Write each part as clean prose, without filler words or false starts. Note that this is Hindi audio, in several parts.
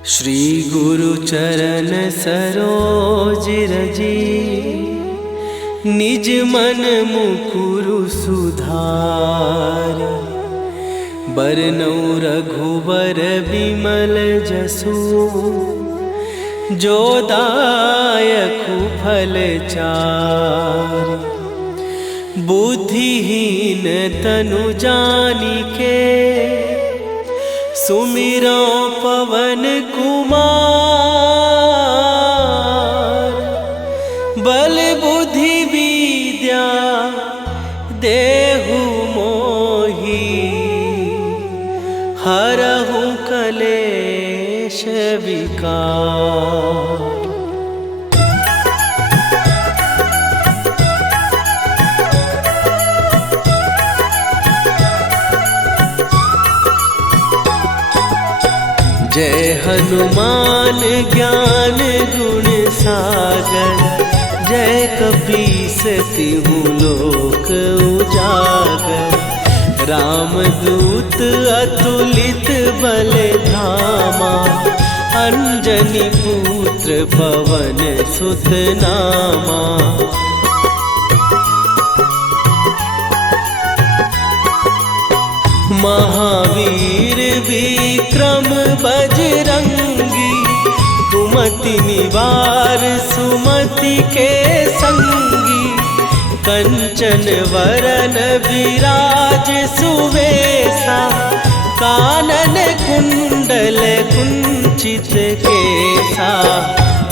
श्री गुरु चरण सरोज रजी, निज मन मुकुरु सुधार। बरनौ रघुबर बिमल जसु, जो दायकु फल चार। बुद्धिहीन तनु जानिके, सुमिरो पवन कुमार। बल बुद्धि विद्या देहु मोहि, हरहु कलेश विकार। जय हनुमान ज्ञान गुण सागर, जय कपीस तिहु लोक उजागर। रामदूत अतुलित बल धामा, अंजनी पुत्र पवन सुत नामा। महावीर विक्रम बजरंगी, कुमति निवार सुमति के संगी। कंचन वरन विराज सुवेशा, कानन कुंडल कुंचित केसा।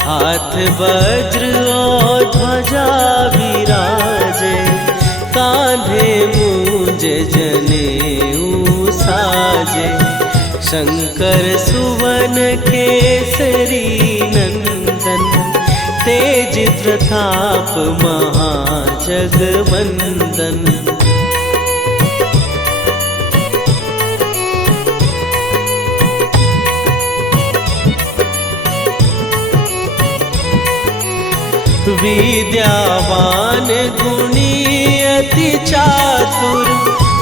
हाथ वज्र और ध्वजा विराजे, कांधे मूंज जनेऊ साजे। शंकर सुवन केसरी नंदन, तेज प्रताप महाजगवंदन। विद्यावान गुणी अति चातुर,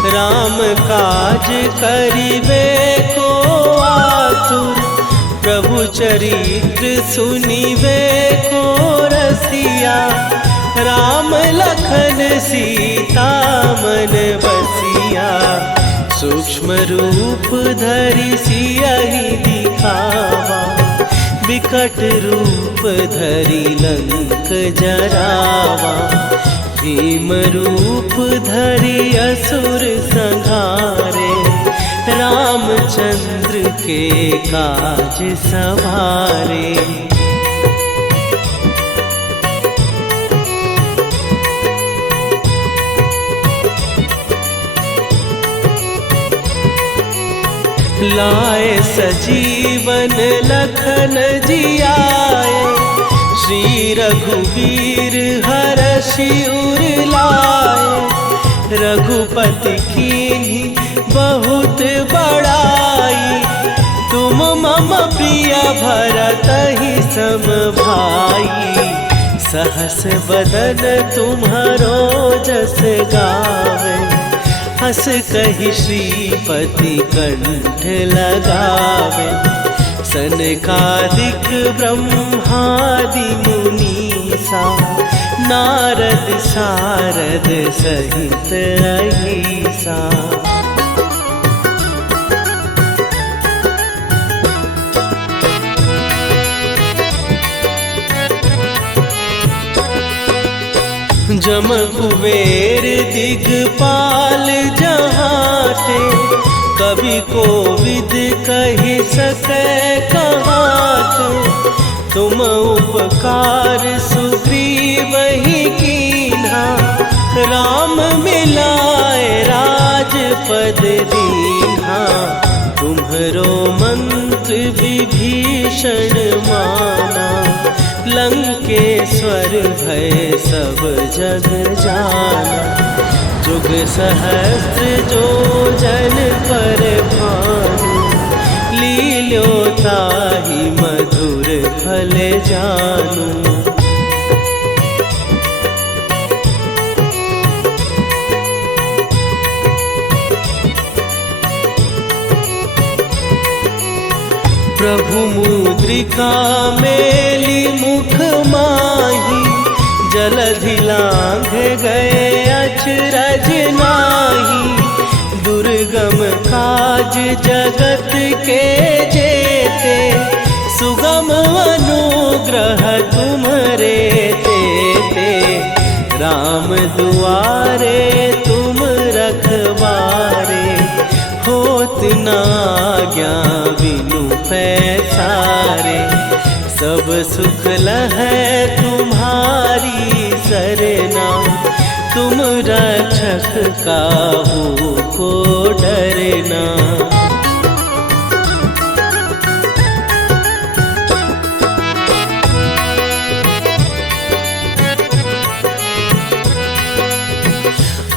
राम काज करिबे को आतुर। प्रभु चरित्र सुनिबे को रसिया, राम लखन सीता मन बसिया। सूक्ष्म रूप धरि सियहि दिखावा, विकट रूप धरि लंक जरावा। भीम रूप धरि असुर संहारे, रामचंद्र के काज सवारे। लाए सजीवन लखन जियाए, श्री रघुवीर हरषि उर लाए। रघुपति कीन्ही बहुत बड़ाई, तुम मम प्रिय भरतहि सम भाई। सहस बदन तुम्हारो जस गावे, हस कहि श्रीपति कंठ लगावे। सनकादिक ब्रह्मादि मुनीसा, नारद सारद सहित अहिसा। जम कुबेर दिगपाल जहाते, कवि कोविद कहि सकै कहाते। तुम उपकार सुग्रीवहि कीन्हा, राम मिलाए राजपद दीन्हा। तुम्हरो मंत्र विभीषण माना, लंकेश्वर भय सब जग जाना। जुग सहस्त्र जो जन पर भानु, लील्यो ताहि मधुर फल जानू। प्रभु मुद्रिका मेली मुख माही, जलधि लांघ गए अचरज नाही। दुर्गम काज जगत के जेते, सुगम अनुग्रह तुम्हरे तेते। राम दुआरे तुम रखवारे, होत न आज्ञा बिनु पैसारे। सब सुख लहै तुम्हारी सरना, तुम रक्षक काहू को डरना।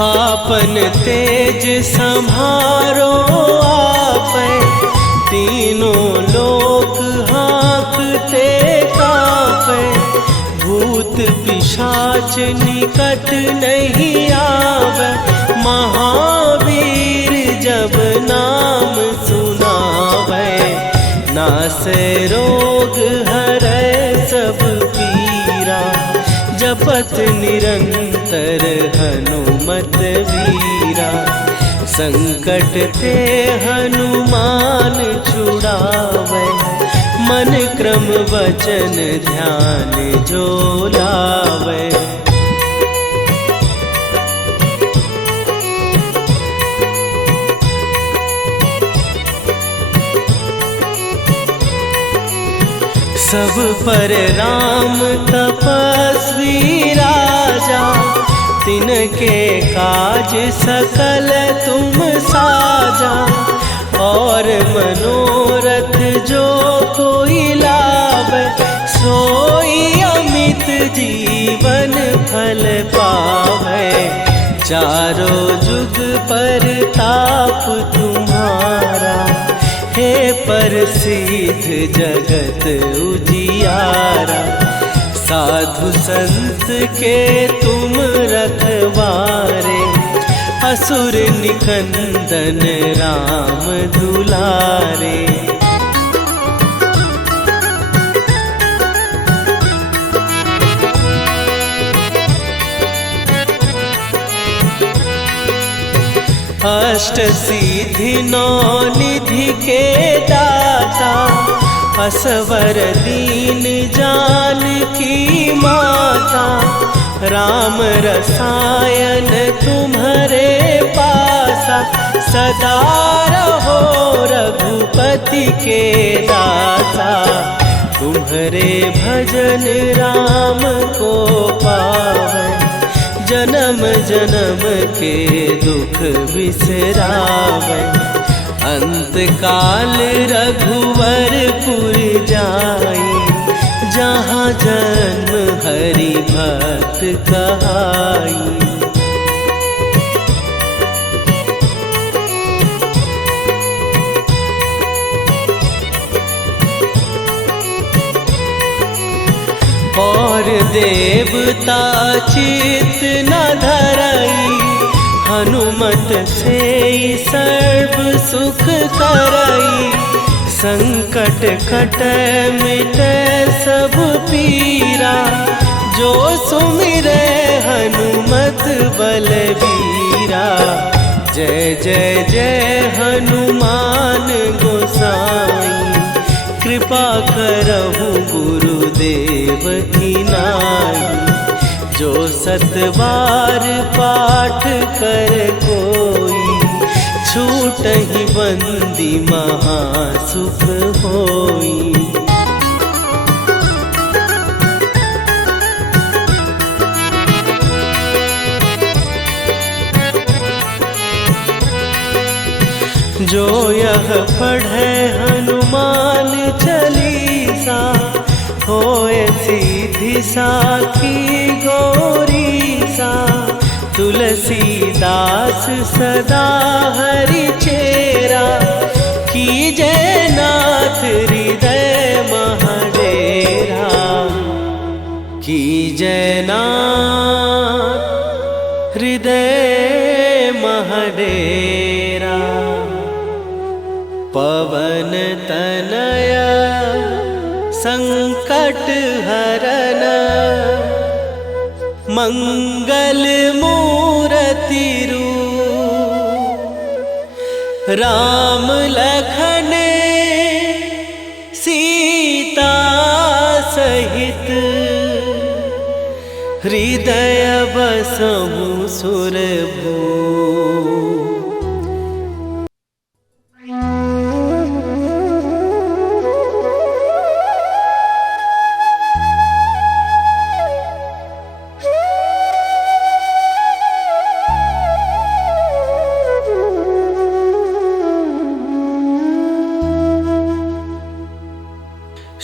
आपन तेज संभारो आपै, तीनों लोक हाँकते कांपै। भूत पिशाच निकट नहीं आवे, महावीर जब नाम सुनावे। नासै रोग हरै सब पीरा, जपत निरंतर हनुमत वीरा। संकट ते हनुमान छुड़ावे, मन क्रम वचन ध्यान जो लावे। सब पर राम तपस्वी राजा, तिनके काज सकल तुम साजा। और मनोरथ जो कोई लावे, सोई अमित जीवन फल पावे। चारों जुग पर ताप तुम्हारा, हे प्रसिद्ध जगत उजियारा। साधु संत के तुम रखवारे, असुर निकंदन राम दुलारे। अष्ट सिद्धि नौ निधि के दाता, असवर दीन जानकी माता। राम रसायन तुम्हारे पासा, सदा रहो रघुपति के दासा। तुम्हारे भजन राम को पावै, जन्म जन्म के दुख बिसरावै। अंत काल रघुवरपुर जाई, जहाँ जन्म हरि भक्त कहाई। और देवता चित न धरई, हनुमत से सर्व सुख करई। संकट कटै मिटै सब पीरा, जो सुमिरै हनुमत बलबीरा। जय जय जय हनुमान गोसाई, कृपा करहु गुरुदेव की नाई। जो सतबार पाठ कर कोई, छूटहि बंदी महासुख होई। जो यह पढ़े हनुमान चालीसा, होए सीधी साखी गौरीसा। तुलसीदास सदा हरि चेरा, कीजय नाथ हृदय महडेरा। कीजय नाथ हृदय महडेरा। पवन तनय संकट हरन मंगल मूर्ति रूप राम लखन सीता सहित हृदय बसहु सुरभू।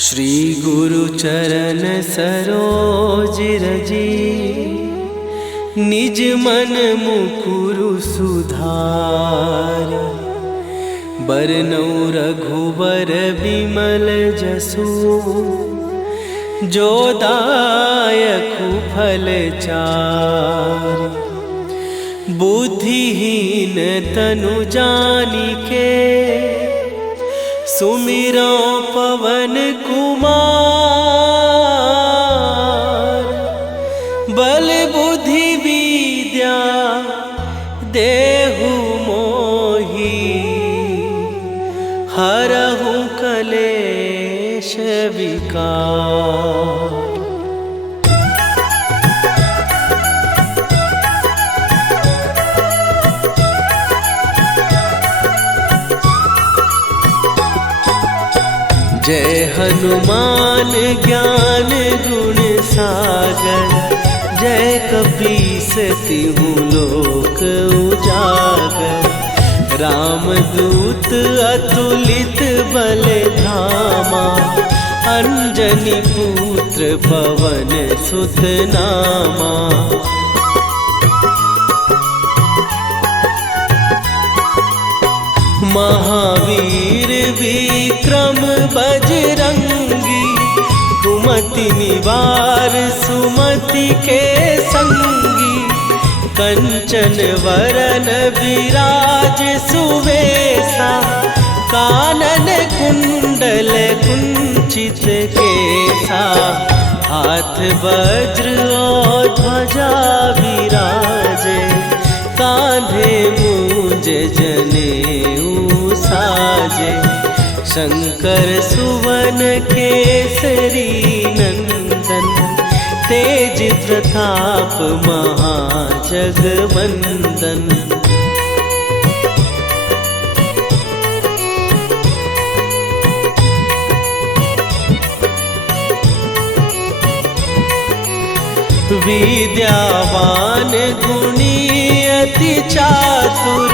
श्री गुरु चरण सरोज रजी निज मन मुकुरु सुधार। बरनउँ रघुबर बिमल जसु जो दायकु फल चार। बुद्धिहीन तनु जानिके सुमिरो पवन कुमार। बल बुद्धि विद्या देहु मोहि हरहु कलेश विकार। जय हनुमान ज्ञान गुण सागर। जय कपीस तिहु लोक उजागर। रामदूत अतुलित बल धामा। अंजनी पुत्र पवन सुत नामा। महावीर विक्रम बजरंगी। कुमति निवार सुमति के संगी। कंचन वरन विराज सुवेशा। कानन कुंडल कुंचित केसा। हाथ वज्र और ध्वजा विराजे। कांधे मूंज जनेऊ साजे। शंकर सुवन केसरी नंदन। तेज प्रताप महाजगवंदन। विद्यावान गुणी अति चातुर।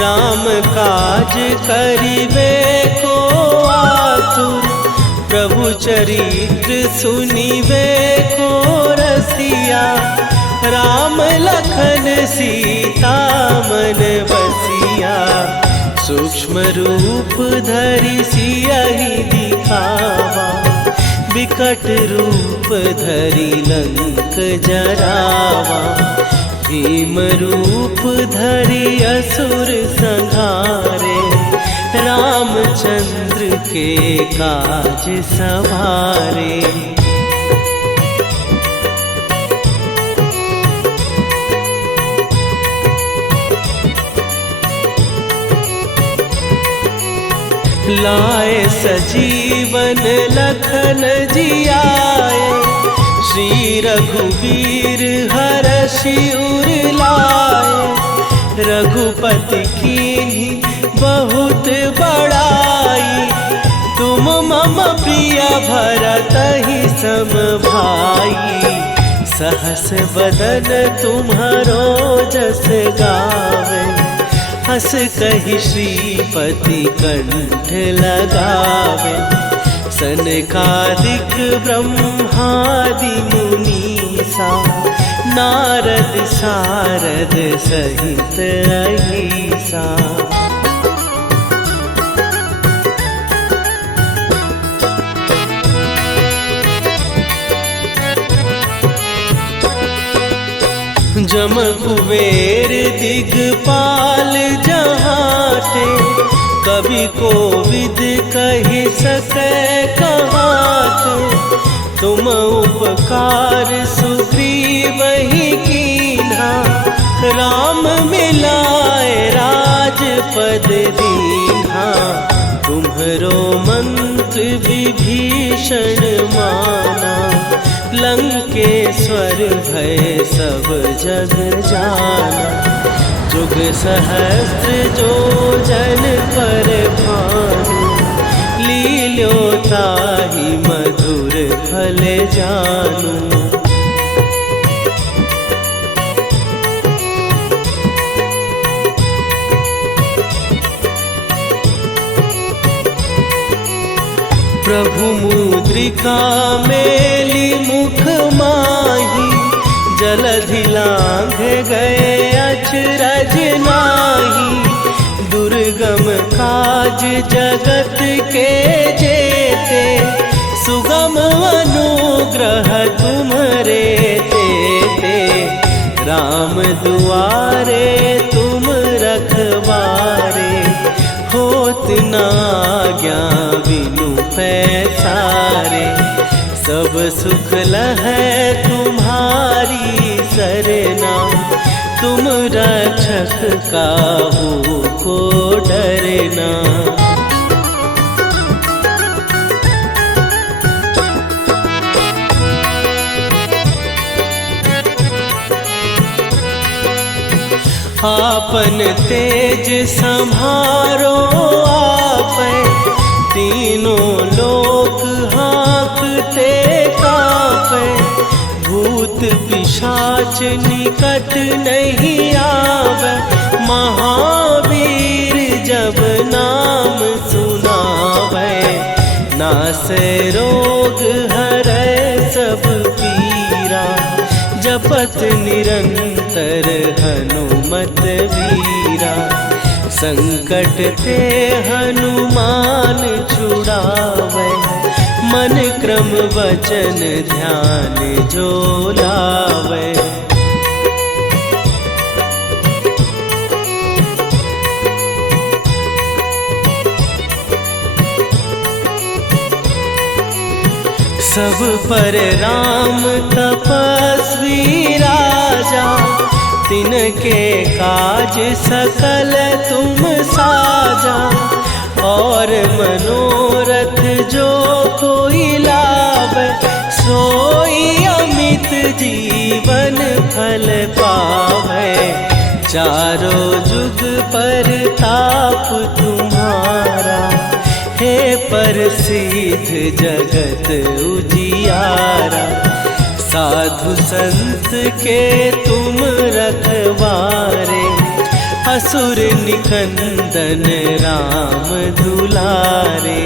राम काज करिबे को आतुर। प्रभु चरित्र सुनिबे को रसिया। राम लखन सीता मन बसिया। सूक्ष्म रूप धरि सियहि दिखावा। विकट रूप धरि लंक जरावा। भीम रूप धरि असुर संहारे। रामचंद्र के काज सवारे। लाए सजीवन लखन जियाए। श्री रघुवीर हरषि उर लाए। रघुपति कीन्ही बहुत बड़ाई। तुम मम प्रिय भरतहि सम भाई। सहस बदन तुम्हारो जस गावे। हस कहि श्रीपति कंठ लगावे। सनकादिक ब्रह्मादि मुनीसा। नारद सारद सहित अहिसा। जम कुबेर दिगपाल जहाते। कवि कोविद कहि सकै कहाते। तुम उपकार सुग्रीव ही कीन्हा, राम मिलाए राजपद दीन्हा। तुम्हरो मंत्र विभीषण माना, लंकेश्वर भय सब जग जाना। जुग सहस्त्र जो जन पर भानु, लील्यो ताहि मधुर फल जानू। प्रभु मुद्रिका मेली मुख माही, जलधि लांघ गए अचरज नाहि। दुर्गम काज जगत के जेते, सुगम अनुग्रह तुम्हरे तेते। राम दुआरे तुम रखवारे, होत न आज्ञा बिनु पैसारे। सब सुख लहै तुम्हारी सरना, तुम रक्षक काहू को डरना। आपन तेज संभारो आपै, तीनों लोक हाँकते कांपै। भूत पिशाच निकट नहीं आवे, महावीर जब नाम सुनावे। नासै रोग हरै सब पीरा, जपत निरंतर हनुमत वीरा। संकट ते हनुमान छुड़ावे, मन क्रम वचन ध्यान जो लावे। सब पर राम तपस्वी राजा, तिनके काज सकल तुम साजा। और मनोरथ जो कोई लावे, सोई अमित जीवन फल पावे। चारों जुग पर ताप तुम्हारा, हे प्रसिद्ध जगत उजियारा। साधु संत के तुम रखवारे, असुर निकंदन राम दुलारे।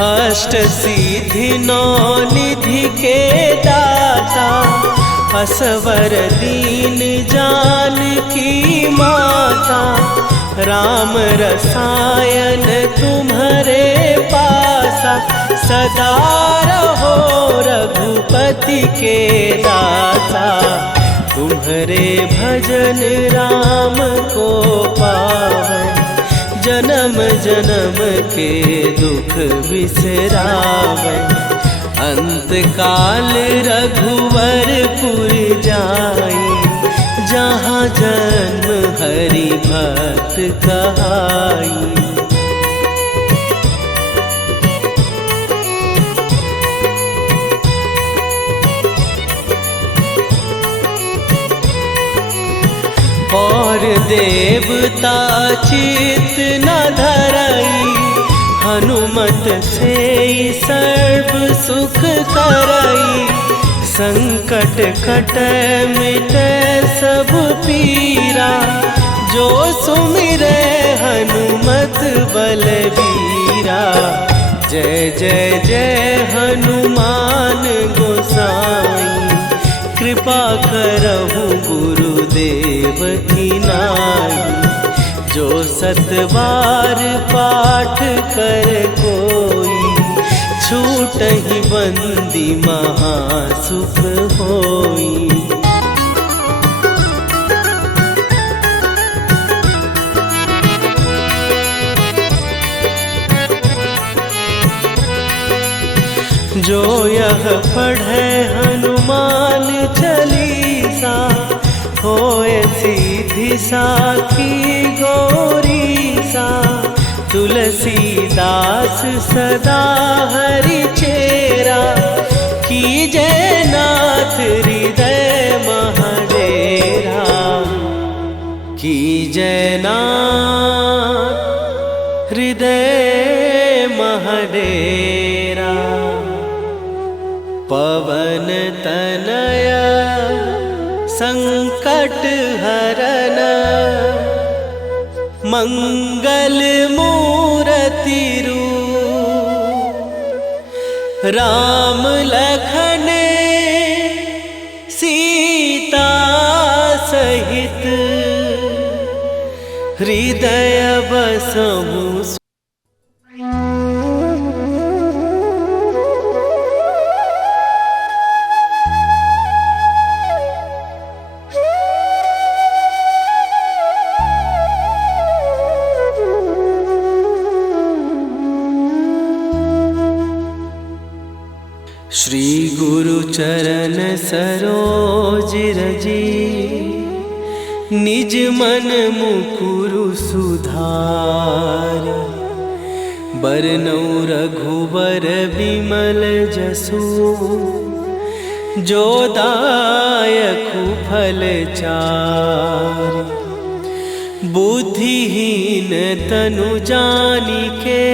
अष्ट सिद्धि नौ निधि के दाता, असवर दीन जानकी माता। राम रसायन तुम्हरे पासा, सदा रहो रघुपति के दासा। तुम्हरे भजन राम को पावै, जन्म जन्म के दुख बिसरावे। अंत काल रघुवरपुर जाई, जहाँ जन्म हरि भक्त कहाई। और देवता चित न धरई, हनुमत से सर्व सुख करई। संकट कटै मिटै सब पीरा, जो सुमिरै हनुमत बलबीरा। जय जय जय हनुमान गोसाई, कृपा करहु गुरुदेव की नाई। जो सतबार पाठ कर कोई, छूटहि बंदी महासुख होई। जो यह पढ़े हनुमान चालीसा, होए सीधी साखी गौरी सा। तुलसीदास सदा हरि चेरा, कीजय नाथ हृदय महडेरा। कीजय नाथ हृदय महडेरा। पवन तनय संकट हरन, मंगल मूरति रूप। राम लखन सीता सहित, हृदय बसहु। श्री गुरु चरण सरोज रजी, निज मन मुकुरु सुधार। बरनौ रघुबर विमल जसु, जो दायकु फल चार। बुद्धिहीन तनु जानिके,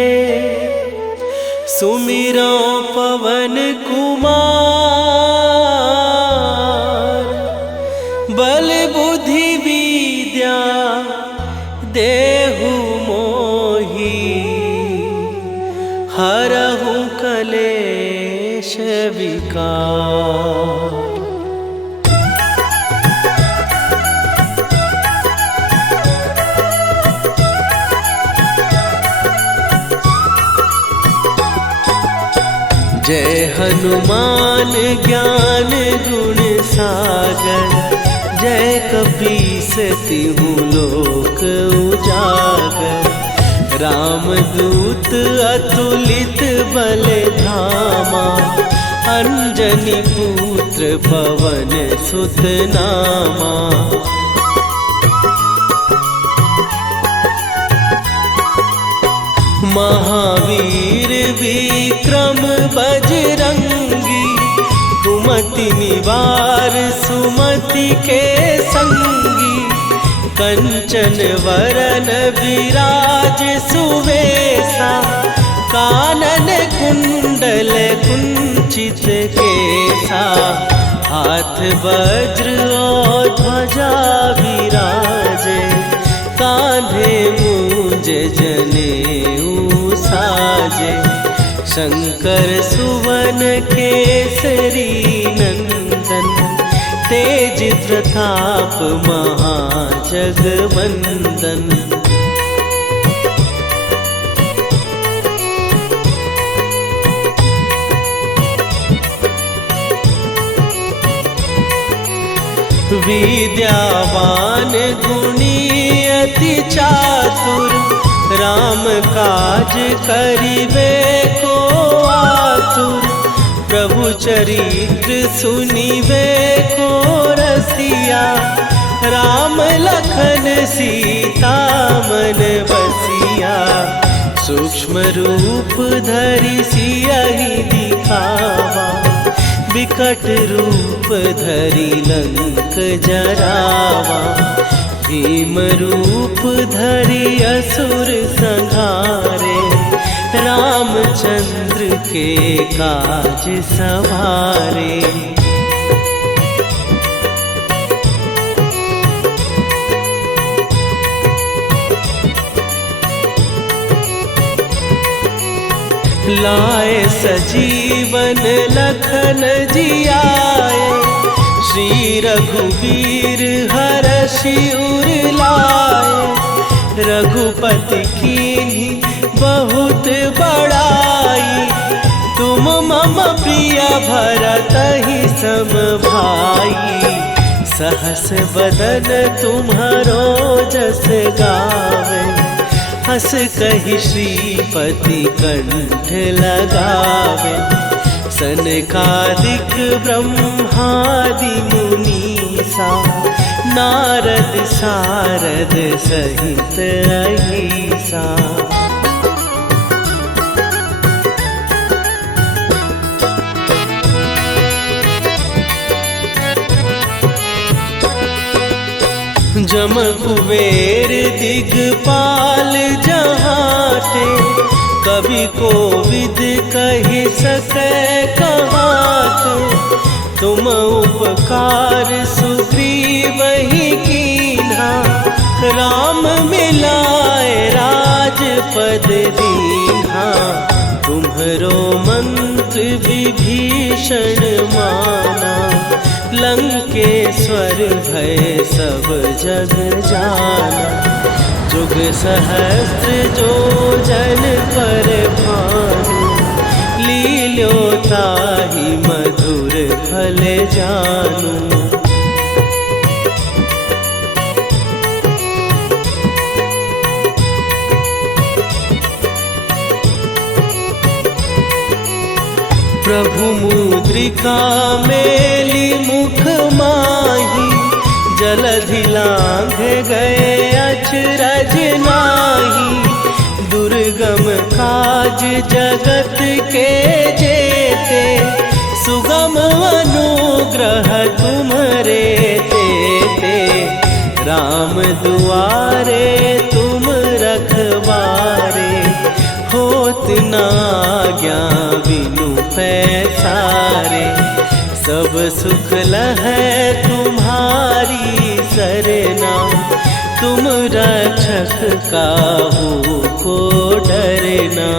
सुमिरो पवन कुमार। बल बुद्धि विद्या देहु मोहि, हरहु कलेश विकार। जय हनुमान ज्ञान गुण सागर, जय कपीस तिहु लोक उजागर। रामदूत अतुलित बल धामा, अंजनी पुत्र पवन सुत नामा। महावीर विक्रम बजरंगी, कुमति निवार सुमति के संगी। कंचन वरन विराज सुवेशा, कानन कुंडल कुंचित केसा। हाथ वज्र और ध्वजा विराजे, कांधे मूंज जनेऊ साजे। शंकर सुवन केसरी नंदन, तेज प्रताप महाजगवंदन। विद्यावान गुणी अति चातुर, राम काज करिबे को आतुर। प्रभु चरित्र सुनिबे को रसिया, राम लखन सीता मन बसिया। सूक्ष्म रूप धरि सियहि दिखावा, विकट रूप धरि लंक जरावा। भीम रूप धरि असुर संहारे, रामचंद्र के काज सवारे। लाए सजीवन लखन जियाए, श्री रघुवीर हरषि उर लाए। रघुपति कीन्ही बहुत बड़ाई, तुम मम प्रिय भरतहि सम भाई। सहस बदन तुम्हारो जस गावे, हस कहि श्रीपति कंठ लगावे। सनकादिक ब्रह्मादि मुनीसा नारद सारद सहित अहिसा। जम कुबेर दिगपाल जहाँ थे, कवि को विद कहि सकै कहाते। तुम उपकार सुग्रीव ही कीन्हा, राम मिलाए राजपद दीन्हा। तुम्हरो मंत्र विभीषण माना, लंकेश्वर भय सब जग जाना। जुग सहस्त्र जो जन पर भानु, लील्यो ताहि मधुर फल जानू। प्रभु मुद्रिका मेली मुख माही, जलधि लांघ गए अचरज नाही। दुर्गम काज जगत के जेते, सुगम अनुग्रह तुम्हरे तेते। राम दुआरे तुम रखवारे, होत न आज्ञा बिनु पैसारे। सब सुख लहै तुम्हारी सरना, तुम रक्षक काहू को डरना।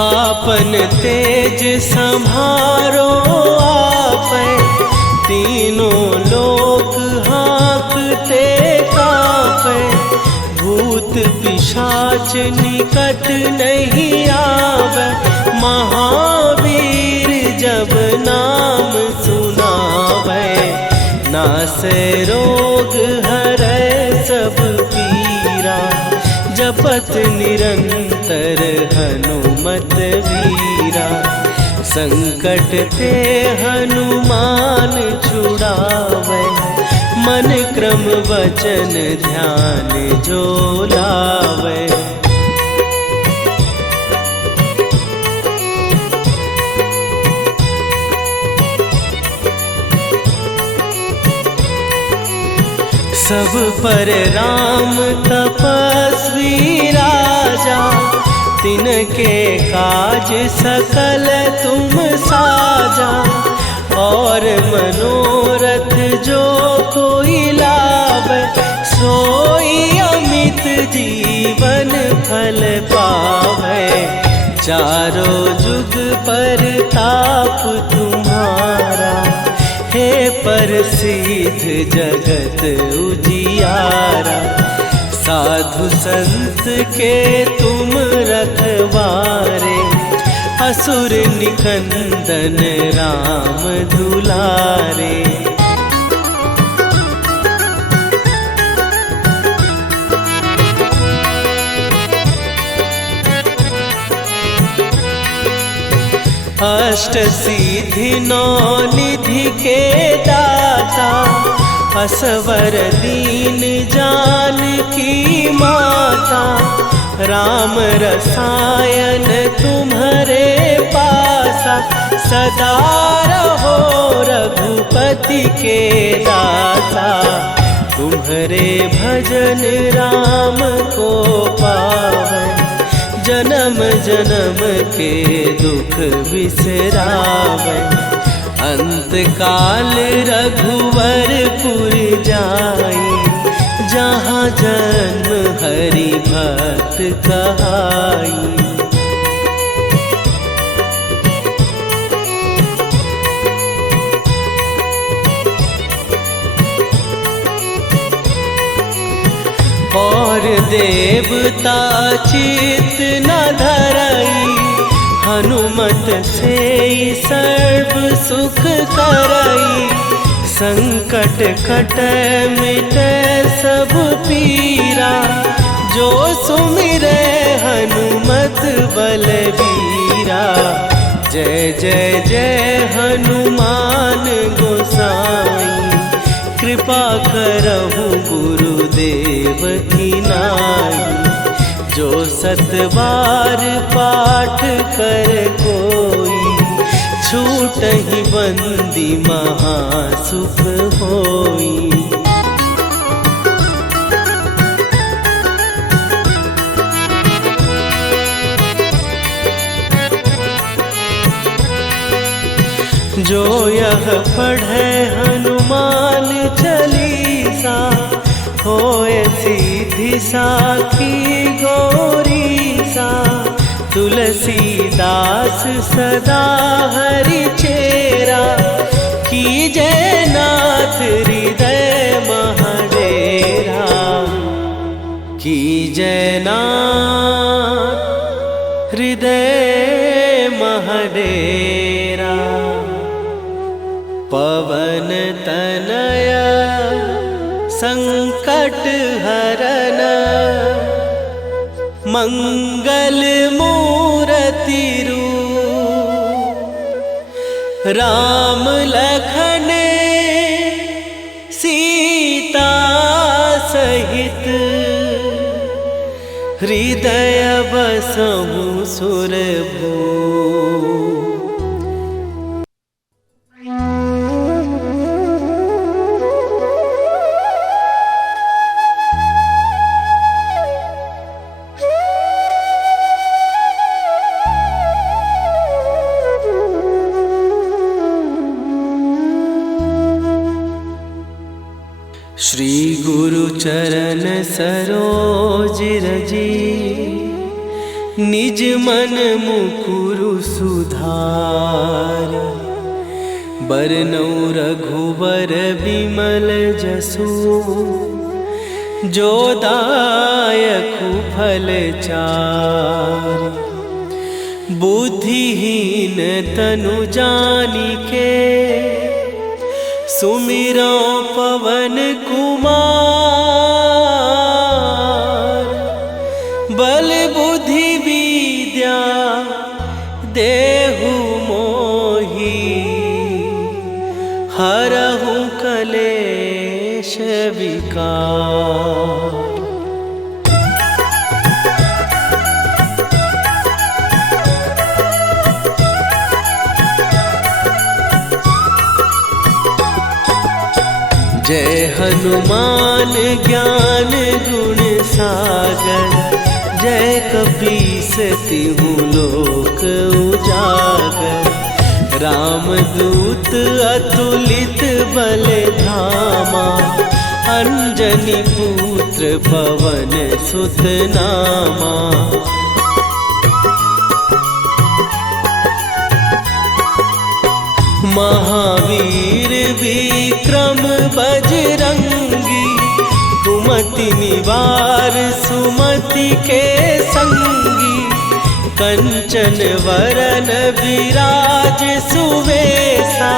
आपन तेज संभारो आपै, तीनों लोक हाँकते कापै। भूत पिशाच निकट नहीं आवे, महावीर जब नाम सुनावे। नासै रोग हरै सब पीरा, जपत निरंतर हनुमत वीरा। संकट ते हनुमान छुड़ावे, मन क्रम वचन ध्यान जो लावे। सब पर राम तपस्वी राजा, तिनके काज सकल तुम साजा। और मनोरथ जो कोई लावे, सोई अमित जीवन फल पावे। चारों जुग पर ताप तुम्हारा, हे प्रसिद्ध जगत उजियारा। साधु संत के तुम रखवारे, असुर निकंदन राम दुलारे। अष्ट सिद्धि नौ निधि के दाता, असवर दीन जानकी माता। राम रसायन तुम्हारे पासा, सदा रहो रघुपति के दासा। तुम्हारे भजन राम को पावे, जन्म जन्म के दुख बिसरावे। अंत काल रघुवरपुर जाई, जहाँ जन्म हरि भक्त कहाई। और देवता चित न धरई, हनुमत से सर्व सुख करई। संकट कटे मिटे सब पीरा, जो सुमिरे हनुमत बलबीरा। जय जय जय हनुमान गोसाई, कृपा करहु गुरुदेव की नाई। जो 7 बार पाठ कर कोई, छूटहि बंदी महासुख होई। जो यह पढ़े हनुमान चालीसा, होए सीधी साखी गौरीसा। तुलसीदास सदा हरि चेरा, कीजय नाथ हृदय महडेरा। कीजय नाथ हृदय महडेरा। पवन तनया संकट हरन, मंगल मूर्ति रूप। राम लखन सीता सहित, हृदय बसहु सुरभूप। श्री गुरु चरण सरोज रजी, निज मन मुकुरु सुधार। बरनउँ रघुबर बिमल जसु, जो दायकु फल चारि। बुद्धिहीन तनु जानिके, सुमिरो पवन कुमार। बल बुद्धि विद्या देहु मोहि, हरहु कलेश विकार। जय हनुमान ज्ञान गुण सागर, जय कपीस तिहु लोक उजागर। रामदूत अतुलित बल धामा, अंजनी पुत्र पवन सुत नामा। महावीर विक्रम बजरंगी, कुमति निवार सुमति के संगी। कंचन वरन विराज सुवेसा,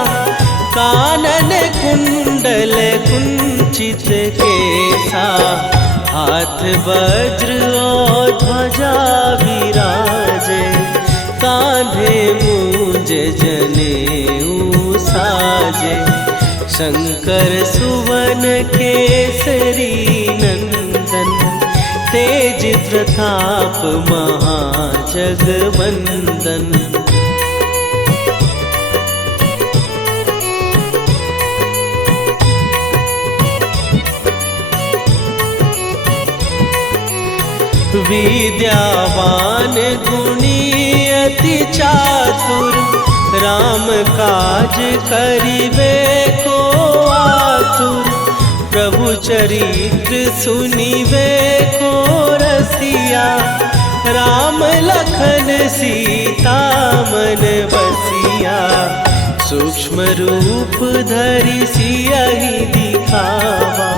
कानन कुंडल कुंचित केसा। हाथ वज्र और ध्वजा विराजे, कांधे मूंज जनेऊ साजे। शंकर सुवन केसरी नंदन, तेज प्रताप महाजगवंदन। विद्यावान गुणी अति चातुर, राम काज करिबे को आतुर। प्रभु चरित्र सुनिबे को रसिया, राम लखन सीता मन बसिया। सूक्ष्म रूप धरि सियहि दिखावा,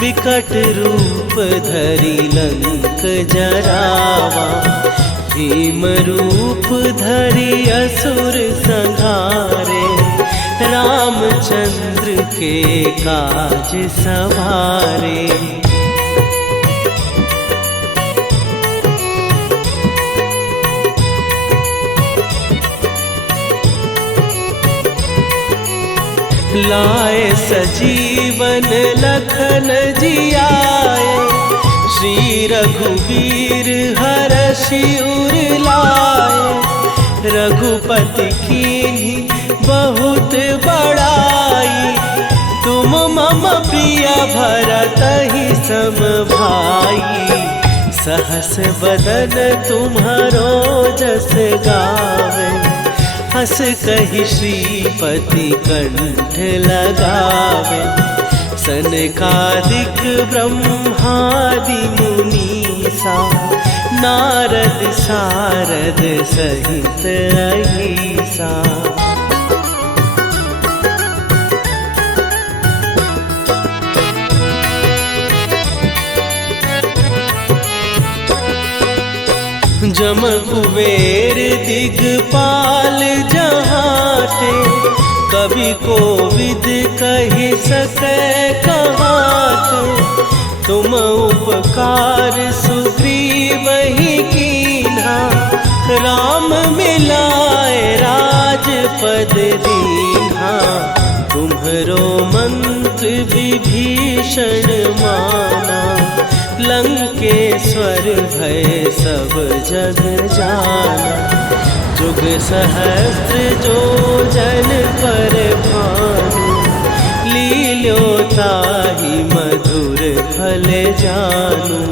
विकट रूप धरि लंक जरावा। भीम रूप धरि असुर संहारे, रामचंद्र के काज सवारे। लाए सजीवन लखन जियाए, श्री रघुवीर हरषि उर लाए। रघुपति कीन्ही बहुत बड़ाई, तुम मम प्रिय भरतहि सम भाई। सहस बदन तुम्हारो जस गावे, हस कहि श्रीपति कंठ लगावे। सनकादिक ब्रह्मादि मुनीसा, नारद सारद सहित अहिसा। जम कुबेर दिगपाल जहाते, कवि कोविद कहि सकै कहाते। तुम उपकार सुग्रीवहि कीन्हा, राम मिलाए राजपद दीन्हा। तुम्हरो मंत्र विभीषण माना, लंकेश्वर भय सब जग जाना। जुग सहस्त्र जो जन पर भानु, लील्यो ताहि मधुर फल जानू।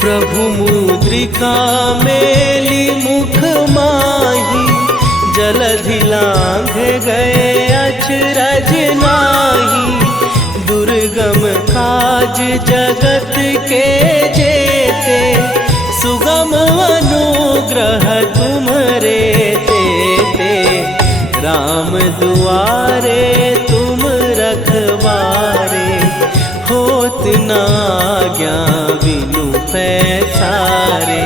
प्रभु मुद्रिका मेली मुख माही, जलधि लांघ गए अचरज नाही। दुर्गम काज जगत के जेते, सुगम अनुग्रह तुम्हरे तेते। राम दुआरे तुम रखवारे, होत न आज्ञा बिनु पैसारे।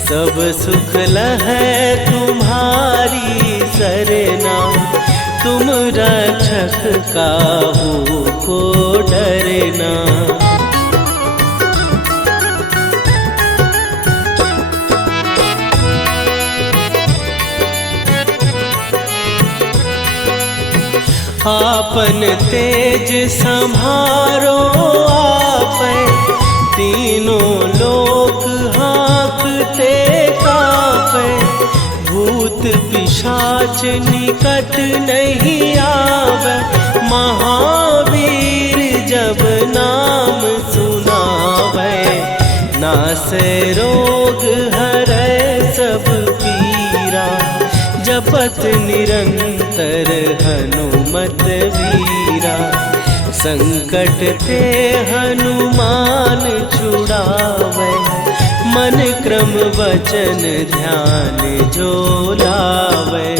सब सुख लहै तुम्हारी सरना, तुम रक्षक काहू को डरना। आपन तेज सम्हारो आपै, तीनों लोक हाँकते कांपै। भूत पिशाच निकट नहीं आवे, महावीर जब नाम सुनावे। नासै रोग हरै सब पीरा, जपत निरंतर हनुमत वीरा। संकट ते हनुमान छुड़ावे, मन क्रम वचन ध्यान जो लावे।